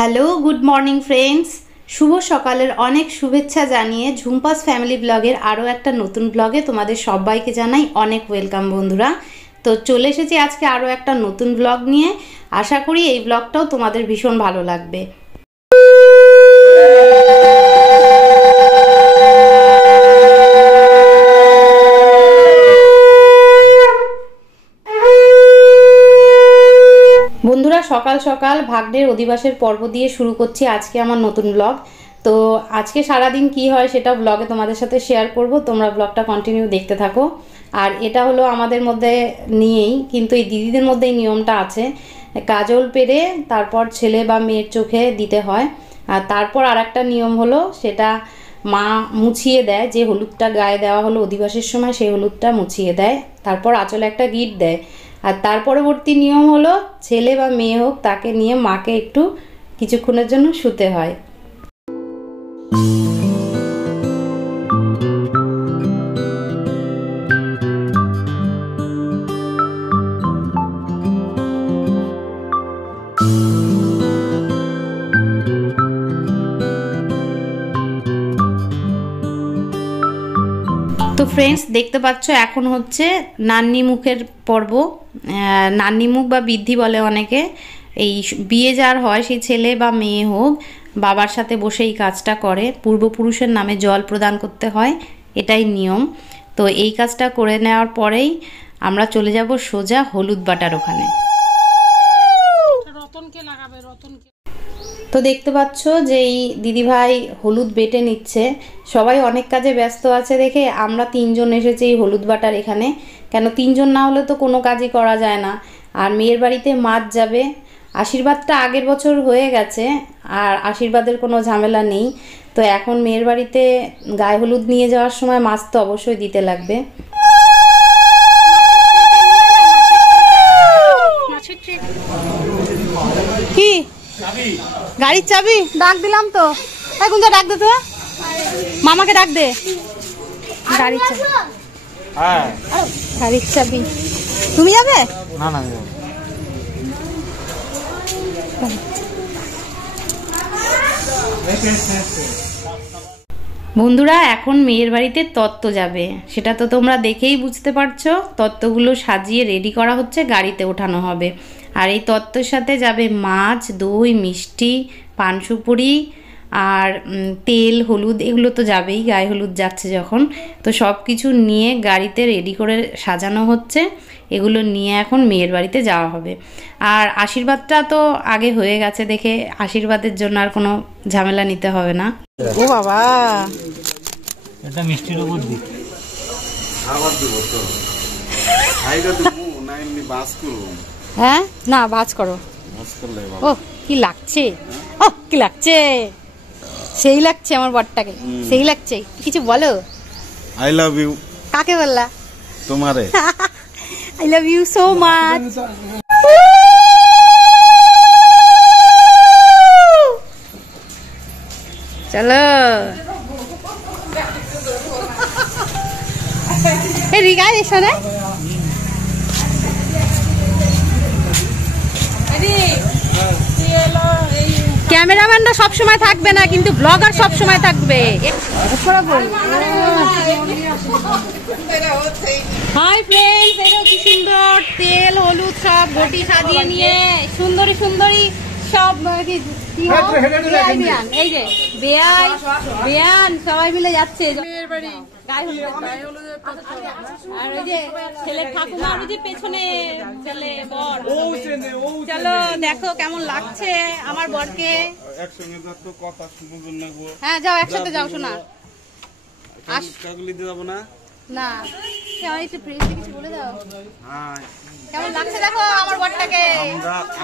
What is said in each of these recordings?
Hello good morning friends, শুভ সকালের অনেক শুভেচ্ছা জানিয়ে ঝুম্পাস ফ্যামিলি ব্লগের আরও একটা নতুন ব্লগে তোমাদের সবাইকে জানাই অনেক ওয়েলকাম বন্ধুরা। তো চলে এসেছি আজকে আরও একটা নতুন ব্লগ নিয়ে। আশা করি এই ব্লগটাও তোমাদের ভীষণ ভালো লাগবে। বন্ধুরা, সকাল সকাল ভাগ্নের অধিবাসের পর্ব দিয়ে শুরু করছি আজকে আমার নতুন ব্লগ। তো আজকে সারাদিন কি হয় সেটা ব্লগে তোমাদের সাথে শেয়ার করব, তোমরা ব্লগটা কন্টিনিউ দেখতে থাকো। আর এটা হলো আমাদের মধ্যে নিয়েই, কিন্তু এই দিদিদের মধ্যে এই নিয়মটা আছে, কাজল পেরে তারপর ছেলে বা মেয়ের চোখে দিতে হয়। আর তারপর আর একটা নিয়ম হলো, সেটা মা মুছিয়ে দেয়, যে হলুদটা গায়ে দেওয়া হলো অধিবাসের সময় সেই হলুদটা মুছিয়ে দেয়, তারপর আঁচলে একটা গিট দেয়। আর তার পরবর্তী নিয়ম হলো, ছেলে বা মেয়ে হোক তাকে নিয়ে মাকে একটু কিছুক্ষণের জন্য শুতে হয়। তো ফ্রেন্ডস, দেখতে পাচ্ছ এখন হচ্ছে নান্নি মুখের পর্ব। নান্নি মুখ বা বৃদ্ধি বলে অনেকে। এই বিয়ে যার হয়, সেই ছেলে বা মেয়ে হোক, বাবার সাথে বসে এই কাজটা করে। পূর্বপুরুষের নামে জল প্রদান করতে হয়, এটাই নিয়ম। তো এই কাজটা করে নেওয়ার পরেই আমরা চলে যাব সোজা হলুদ বাটার ওখানে। তো দেখতে পাচ্ছ যে এই দিদিভাই হলুদ বেটে নিচ্ছে। সবাই অনেক কাজে ব্যস্ত আছে দেখে আমরা তিনজন এসেছি এই হলুদ বাটার এখানে। কেন, তিনজন না হলে তো কোনো কাজই করা যায় না। আর মেয়ের বাড়িতে মাছ যাবে, আশীর্বাদটা আগের বছর হয়ে গেছে, আর আশীর্বাদের কোনো ঝামেলা নেই। তো এখন মেয়ের বাড়িতে গায়ে হলুদ নিয়ে যাওয়ার সময় মাছ তো অবশ্যই দিতে লাগবে। কি গাড়ির চাবি? ডাক দিলাম তো, এখন তো ডাক দে, তো মামাকে ডাক দে। গাড়ির চাবি, হ্যাঁ গাড়ির চাবি। তুমি যাবে? না না, বন্ধুরা এখন মেয়ের বাড়িতে তত্ত্ব যাবে, সেটা তো তোমরা দেখেই বুঝতে পারছো। তত্ত্বগুলো সাজিয়ে রেডি করা হচ্ছে, গাড়িতে ওঠানো হবে। আর এই তত্ত্বের সাথে যাবে মাছ, দই, মিষ্টি, পান সুপুরি আর তেল, হলুদ, এগুলো তো যাবেই, গায়ে হলুদ যাচ্ছে যখন। তো সব কিছু নিয়ে গাড়িতে রেডি করে সাজানো হচ্ছে। এগুলো নিয়ে এখন মেয়ের বাড়িতে যাওয়া হবে। আর আশীর্বাদটা তো আগে হয়ে গেছে দেখে আশীর্বাদের জন্য আর কোনো ঝামেলা নিতে হবে না। ও বাবা, এটা মিষ্টির উপর দিই। আবার দেব তো। আইগা দেবো না, এমনি বাস করব। হ্যাঁ না, বাজ করো। বাস করলে বাবা। ও কি লাগছে, ও কি লাগছে, সেই লাগছে আমার বরটাকে, সেই লাগছে। কিছু বলো। I love you. কাকে বললা? তোমারে। I love you so much. চলো এই রিগা এসো রে। ক্যামেরাম্যানরা সব সময় থাকবে না, কিন্তু ব্লগার সব সময় থাকবে। হাই ফ্রেন্ডস, এটা কি সুন্দর তেল হলুদ সব ঘটি সাজিয়ে নিয়ে সুন্দরী সুন্দরী সব এই যে বেয়ান সবাই মিলে যাচ্ছে আর ওই যে ছেলের ঠাকুমা, ওই যে পেছনে ছেলে বর। চলো দেখো কেমন লাগছে আমার বরকে। হ্যাঁ যাও, একসাথে যাও শোনা। না কিছু বলে দাও, কেমন লাগছে দেখো আমার বরটাকে।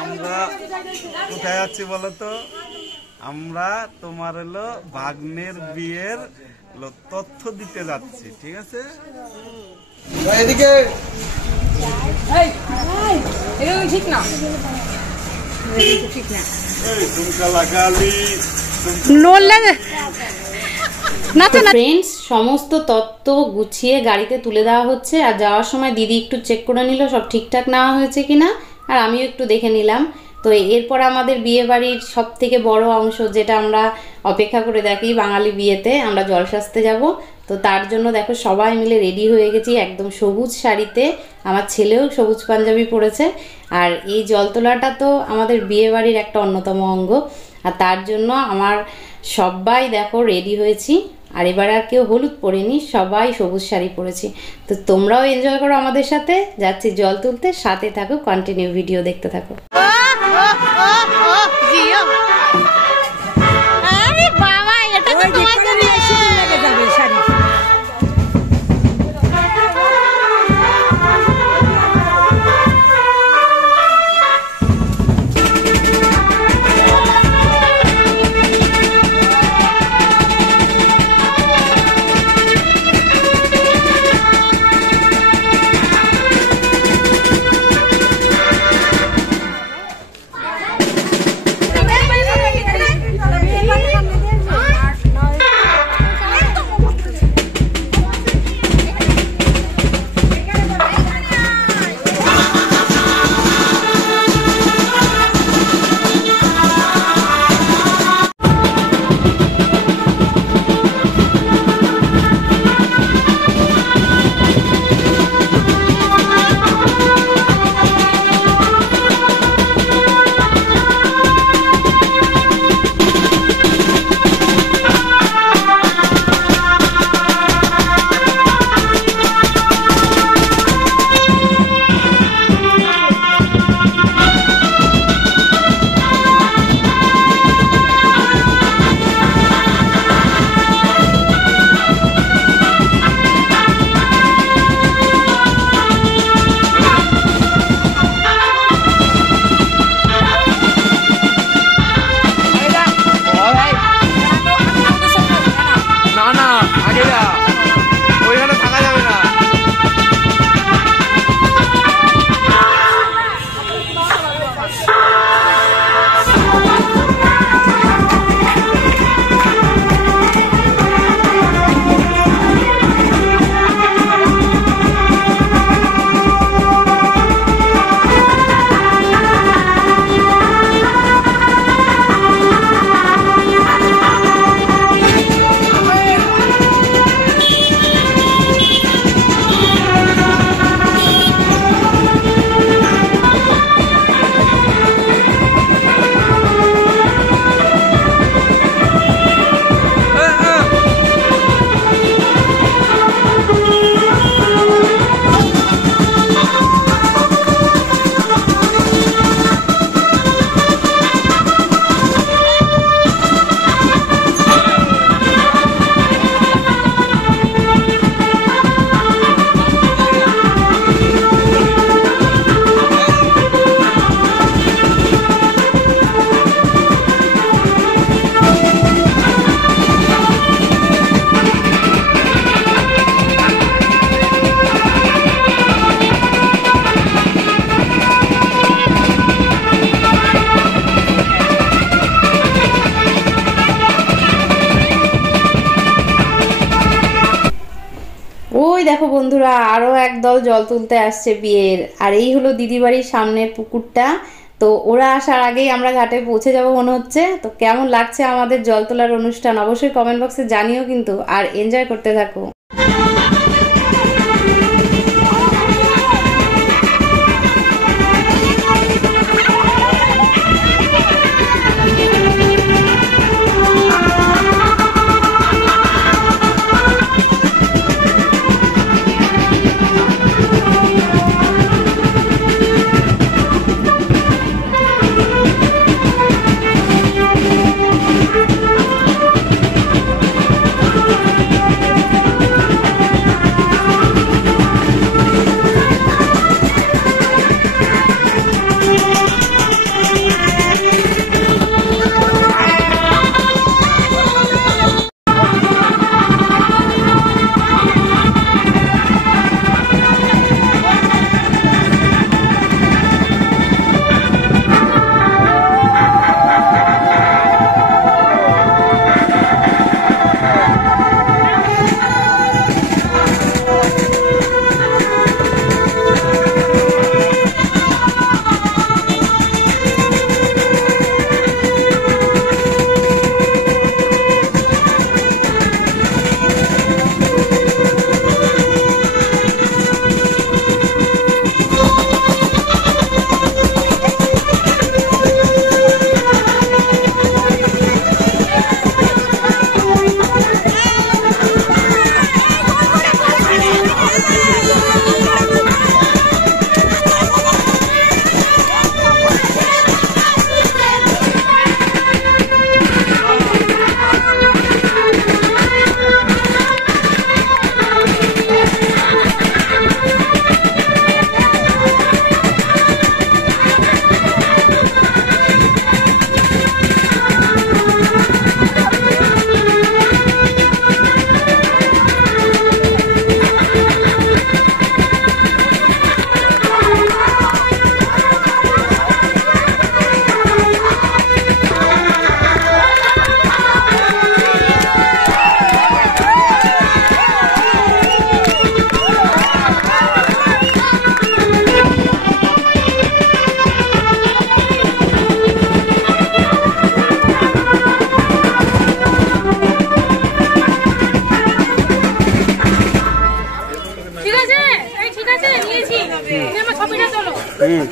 আমরা কোথায় যাচ্ছি বলো তো? আমরা তোমার হলো ভাগ্নের বিয়ের তথ্য দিতে যাচ্ছি, ঠিক আছে? এদিকে ঠিক না, ঠিক না ফ্রেন্ডস, সমস্ত তত্ত্ব গুছিয়ে গাড়িতে তুলে দেওয়া হচ্ছে। আর যাওয়ার সময় দিদি একটু চেক করে নিল সব ঠিকঠাক নেওয়া হয়েছে কিনা, আর আমিও একটু দেখে নিলাম। তো এরপর আমাদের বিয়ে বাড়ির সব থেকে বড় অংশ, যেটা আমরা অপেক্ষা করে দেখি বাঙালি বিয়েতে, আমরা জল সাজতে যাব। তো তার জন্য দেখো সবাই মিলে রেডি হয়ে গেছি একদম সবুজ শাড়িতে, আমার ছেলেও সবুজ পাঞ্জাবি পরেছে। আর এই জল তোলাটা তো আমাদের বিয়ে বাড়ির একটা অন্যতম অঙ্গ, আর তার জন্য আমার সবাই দেখো রেডি হয়েছি। আর এবার আর কেউ হলুদ পরেনি, সবাই সবুজ শাড়ি পরেছি। তো তোমরাও এনজয় করো আমাদের সাথে, যাচ্ছি জল তুলতে, সাথে থাকো, কন্টিনিউ ভিডিও দেখতে থাকো। দেখো বন্ধুরা, আরও একদল জল তুলতে আসছে বিয়ের। আর এই হলো দিদি বাড়ির সামনের পুকুরটা। তো ওরা আসার আগেই আমরা ঘাটে পৌঁছে যাব মনে হচ্ছে। তো কেমন লাগছে আমাদের জল তোলার অনুষ্ঠান অবশ্যই কমেন্ট বক্সে জানিও কিন্তু, আর এনজয় করতে থাকো।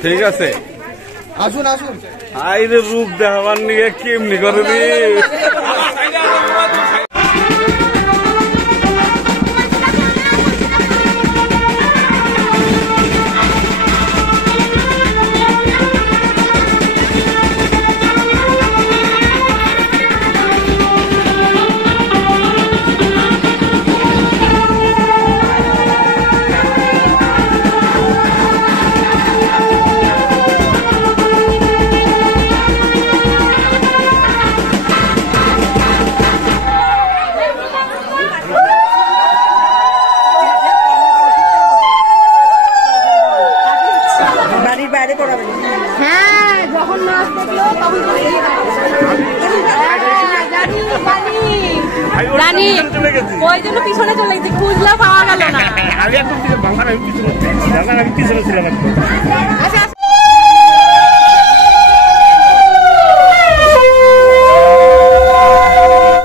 ঠিক আছে আসুন আসুন আইরে রূপ দেখাবার নিয়ে কেমনি করে রে হ্যাঁ যখন নাচ দেখলো তখন জানি ওই জন্য পিছনে চলে গেছি খুঁজলে পাওয়া গেল না।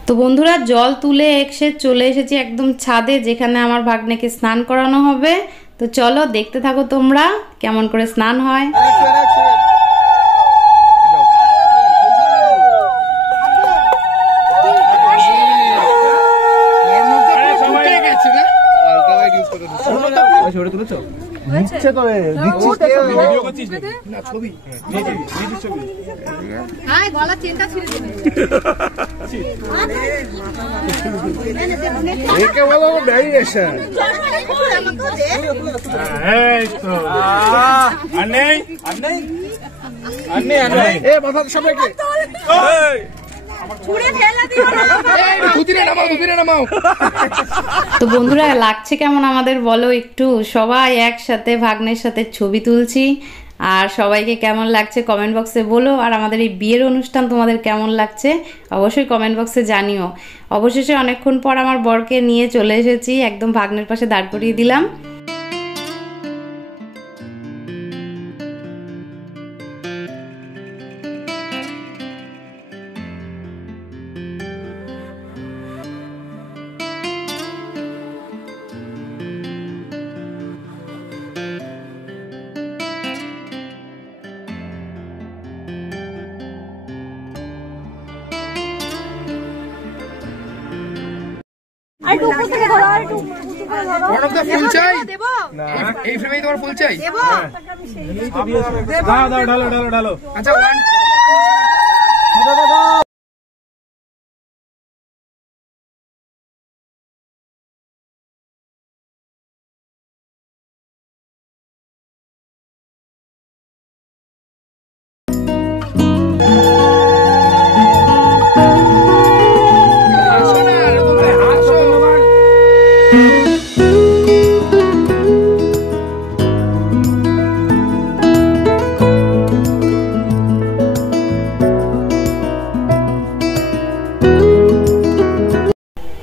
তো বন্ধুরা জল তুলে চলে এসেছি একদম ছাদে যেখানে আমার ভাগ্নেকে স্নান করানো হবে। তো চলো দেখতে থাকো তোমরা কেমন করে স্নান হয়। তো বন্ধুরা লাগছে কেমন আমাদের বলো একটু, সবাই একসাথে ভাগ্নের সাথে ছবি তুলছি। আর সবাইকে কেমন লাগছে কমেন্ট বক্সে বলো। আর আমাদের এই বিয়ের অনুষ্ঠান তোমাদের কেমন লাগছে অবশ্যই কমেন্ট বক্সে জানিও। অবশেষে অনেকক্ষণ পর আমার বরকে নিয়ে চলে এসেছি, একদম ভাগ্নের পাশে দাঁড় করিয়ে দিলাম। ফুল চাই এই ফ্রেমেই তোমার ফুল চাই ঢালো আচ্ছা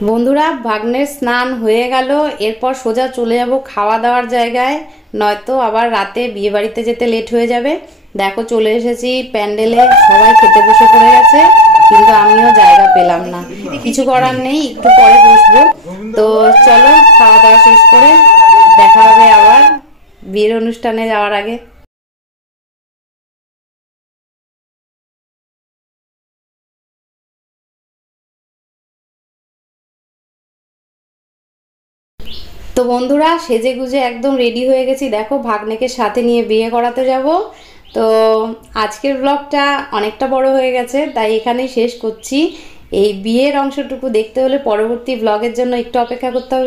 বন্ধুরা ভাগ্নের স্নান হয়ে গেল, এরপর সোজা চলে যাব খাওয়া দাওয়ার জায়গায়, নয়তো আবার রাতে বিয়ে বাড়িতে যেতে লেট হয়ে যাবে। দেখো চলে এসেছি প্যান্ডেলে, সবাই খেতে বসে পড়ে গেছে কিন্তু আমিও জায়গা পেলাম না, কিছু করার নেই, একটু পরে বসবো। তো চলো খাওয়া দাওয়া শেষ করে দেখা হবে আবার বিয়ের অনুষ্ঠানে যাওয়ার আগে। তো বন্ধুরা সেজে গুজে একদম রেডি হয়ে গেছি, দেখো ভাগ্নেকে সাথে নিয়ে বিয়ে করাতে যাব। তো আজকের ব্লগটা অনেকটা বড় হয়ে গেছে, তাই এখানেই শেষ করছি। এই বিয়ের অংশটুকু দেখতে হলে পরবর্তী ব্লগের জন্য একটু অপেক্ষা করতে হবে।